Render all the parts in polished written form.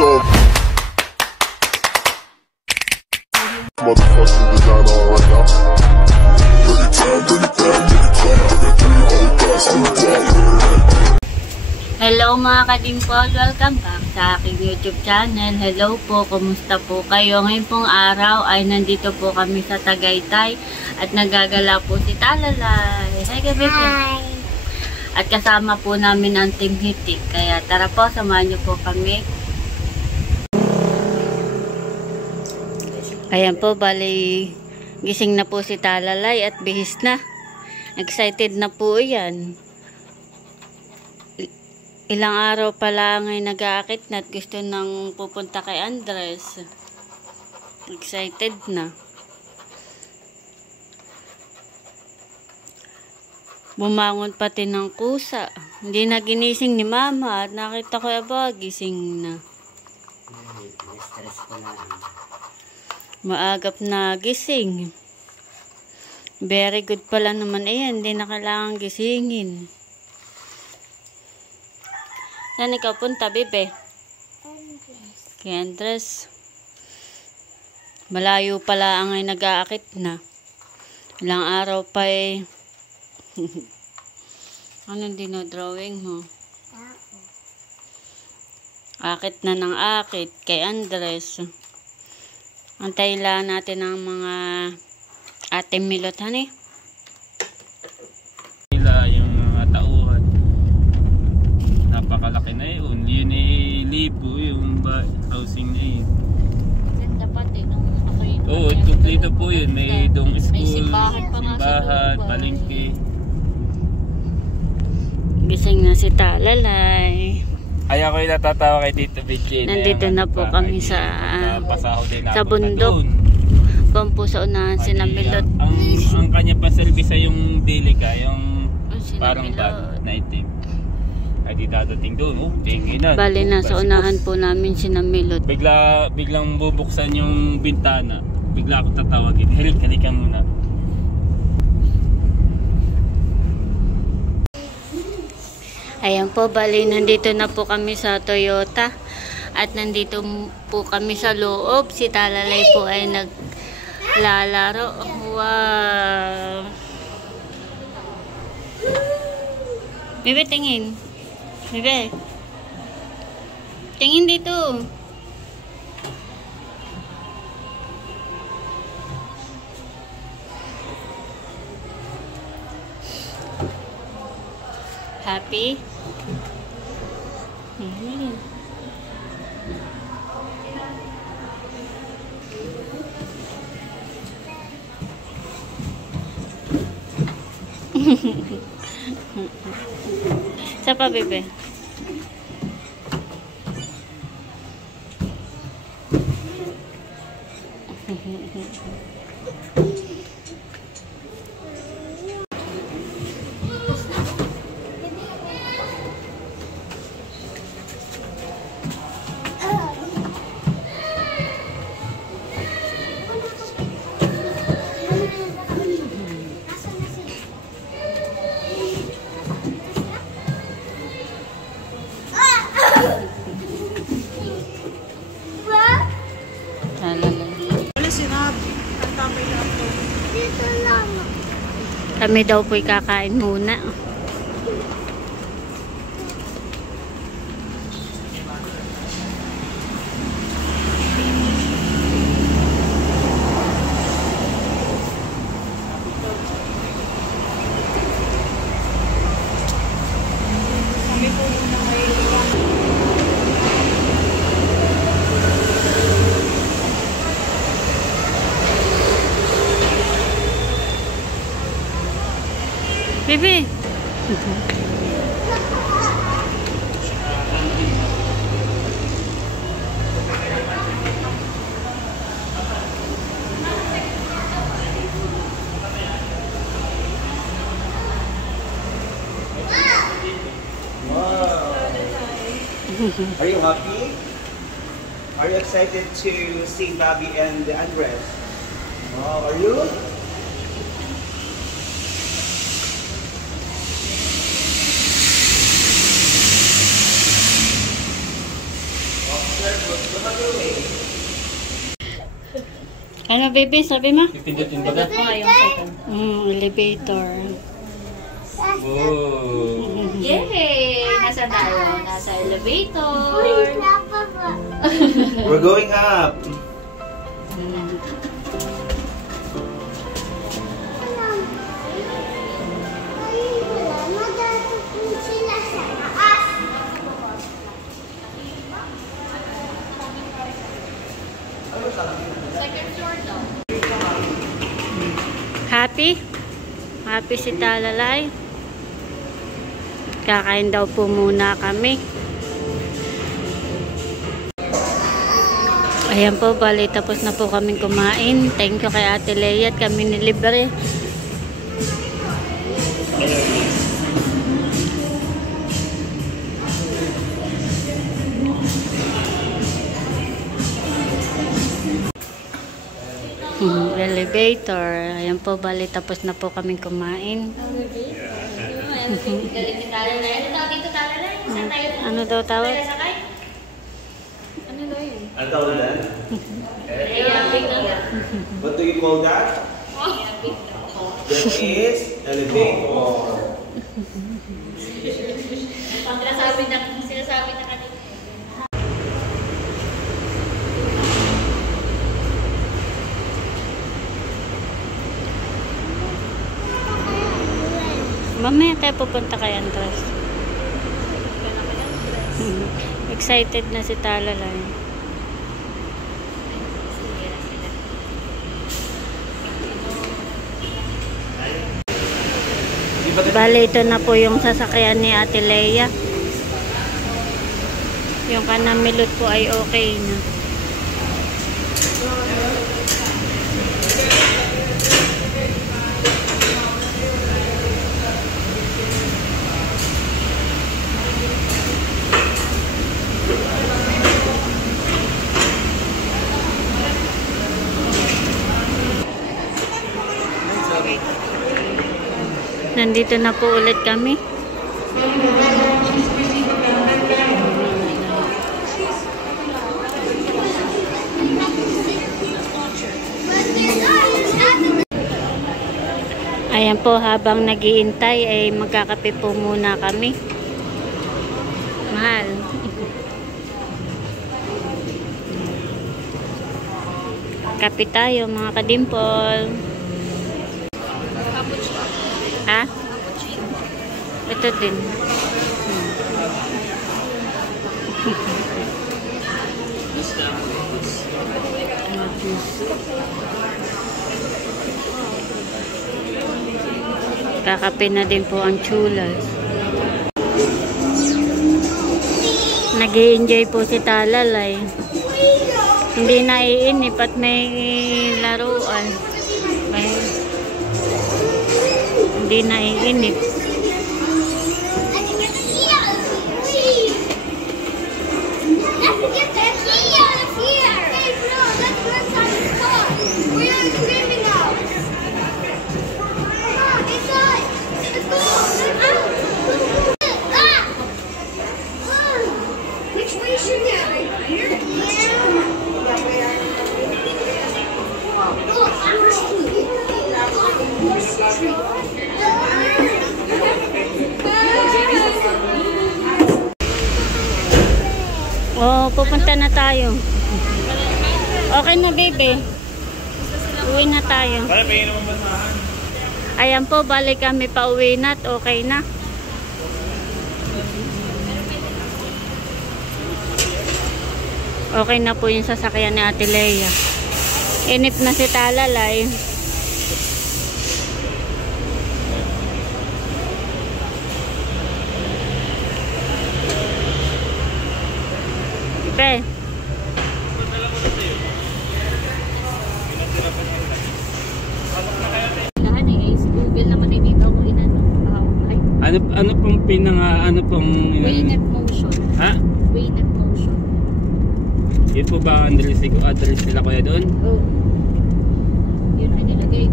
So motherfucking designer right now. Hello mga kadimpol, welcome back sa aking YouTube channel. Hello po, kumusta po kayo? Ngayon pong araw ay nandito po kami sa Tagaytay at nagagala po si Talalay. Hi, gabi po. Hi! At kasama po namin ang Team Hitik. Kaya tara po, samahan niyo po kami. Ayan po, bali gising na po si Talalay at bihis na. Excited na po yan. Ilang araw pa lang ay nag-aakit na at gusto nang pupunta kay Andres. Excited na. Bumangon pati ng kusa. Hindi na ginising ni Mama at nakita ko aba, gising na. Maagap na gising. Very good pala naman yan. Hindi na kailangan gisingin. Saan ikaw punta, bebe? Kay Andres. Malayo pala ang ay nag-aakit na. Ilang araw pa eh. Anong dinodrawing mo? Akit na ng akit kay Andres. Antay lang natin ang mga ate milot, honey. Yung mga tauhan. Napakalaki na yun. Yun eh, lipo yung housing na yun. Ganda pati nung ako yun. Oo, dito po yun. May dong school, may simbahan pa nga sa loob. palengke. Gising na si Talalay. Ay, ako yung natatawa kay Tito Bitchin. Nandito na po kami sa bundok. Pampo sa unahan si Namilot. Ang kanya pa service ay yung Delica, yung parang bag na itim. Ay di dadating doon, oh, tingin na. Bali na sa unahan po namin si Namilot. Biglang bubuksan yung bintana. Bigla ako tatawagin. Halika muna. Ayan po, bali nandito na po kami sa Toyota. At nandito po kami sa loob. Si Talalay po ay naglalaro. Wow! Bebe, tingin. Bebe. Tingin dito. Happy? Sa pa, bebe? Kami daw po'y kakain muna. Bebe. Are you happy? Are you excited to see Bobby and Andres? Are you? Ano, baby? Sabi mo? Pipindutin ba ka? Elevator. Oh. Yay! Nasa tayo? Nasa elevator. We're going up. Happy? Happy si Talalay? Kakain daw po muna kami. Ayan po, bali tapos na po kaming kumain. Thank you kay Ate Leia at kami nilibre. Elevator. Ayan po, bali tapos na po kaming kumain. Ano daw tawag? Ano tawag yan? What do you call that? That is elevator. Sinasabi na kanina. Mamaya tayo pupunta kay Andres. Excited na si Talalay. Bale, ito na po yung sasakyan ni Ate Leia. Yung kanang milot po ay okay na. Nandito na po ulit kami. Ayan po, habang nag-iintay ay magkakape po muna kami. Mahal. Kape tayo mga kadimpol. Ha? Ito din. Kakape na din po ang chulas. Nag-i-enjoy po si Talalay. Hindi naiinip at may laruan. Hindi naiinip. Oh, pupunta na tayo. Okay na, baby. Uwi na tayo. Ayan po, balik kami pa uwi na at okay na. Okay na po yung sasakyan ni Ate Leia. Inip na si Talalay. Okay. Google naman ay dito ako inano. Ano pong Waynet motion. Ha? Waynet motion. Yun po ba ang address nila kuya doon? Oh. Yun ay nilagay.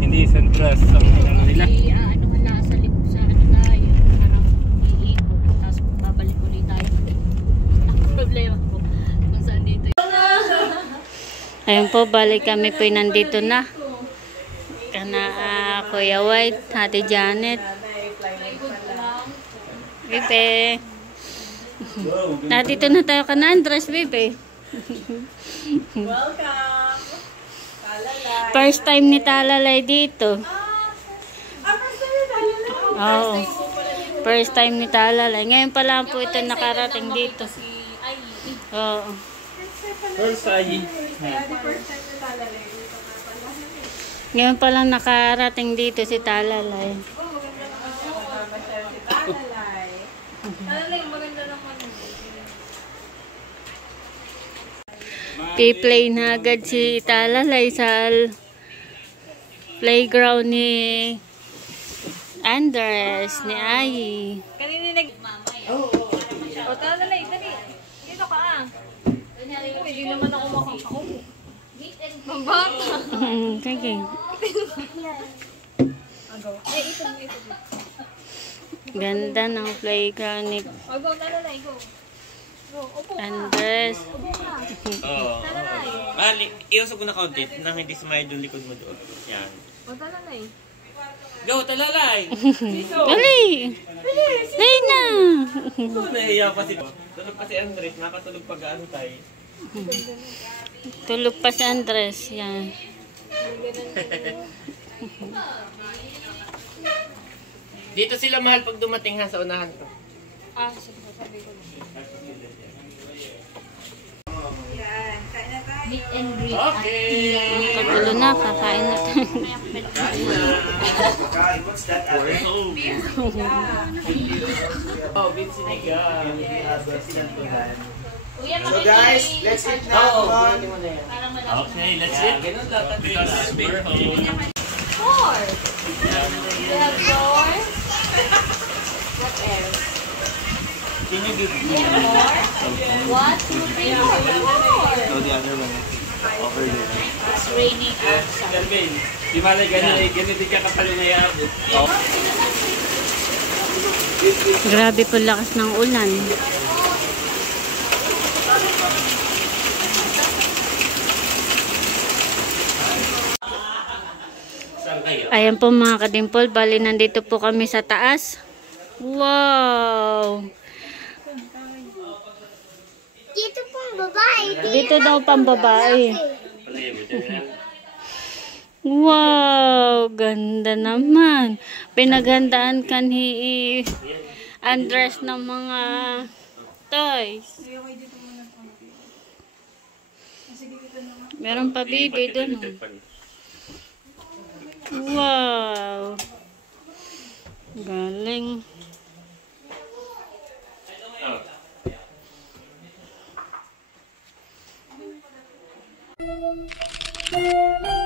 Hindi San Andres ang ano nila. Ano wala sa ano tayo. Ayun po, balik kami po nandito na. Kana Kuya White, Ate Janet. Bebe. Nandito na tayo kana Andres, Bebe. Welcome! Talalay. First time ni Talalay dito. First time ni Talalay? Oo. First time ni Talalay. Ngayon pa lang po ito nakarating dito. Oo. First ay. First time ni Talalay. Ngayon pa lang nakarating dito si Talalay. Masyal si Talalay. Talalay, maganda naman. Pi-play na agad si Talalay sa playground ni Andres, ni Ayi. Kanina O, Talalay, dali. Dito ka ah. Hindi naman ako makakaupo. Mabata. Sige. Ganda ng playground ni O, go, Talalay, go. Go, upo ka. Andres. Upo ka. Oo. Talalay. Iusap ko na kaunti nang hindi sumayad yung likod mo doon. Yan. O, Talalay. Go, talalay! Dali! Dali na! Nahiya pa si... Tulog pa si Andres, nakatulog pag ano tayo. Tulog pa si Andres. Yan. Dito sila mahal pag dumating ha sa unahan ko. Ah, sige, sabi ko. Yan, kain na tayo. Meet and greet. Okay! Kagulo na, kakain na tayo. Guys, what's that? Oh, beef sinigang. So guys, let's eat now. Come on. Okay, let's eat. Ganun dapat because we're home. Four. We have four. What else? Can you give me More. One, two, three, four. More. the other one. Over there. It's raining outside. Calvin, di malay ganun din ka kapalo na yabot. Grabe po lakas ng ulan. Saan kayo? Ayan po mga kadimpol, bali nandito po kami sa taas. Wow! Dito pong babae. Dito daw pang babae. Palagay mo dyan. Wow! Ganda naman. Pinaghandaan ka ni Andres ng mga toys. Meron pa baby doon. Wow! Galing. Oh.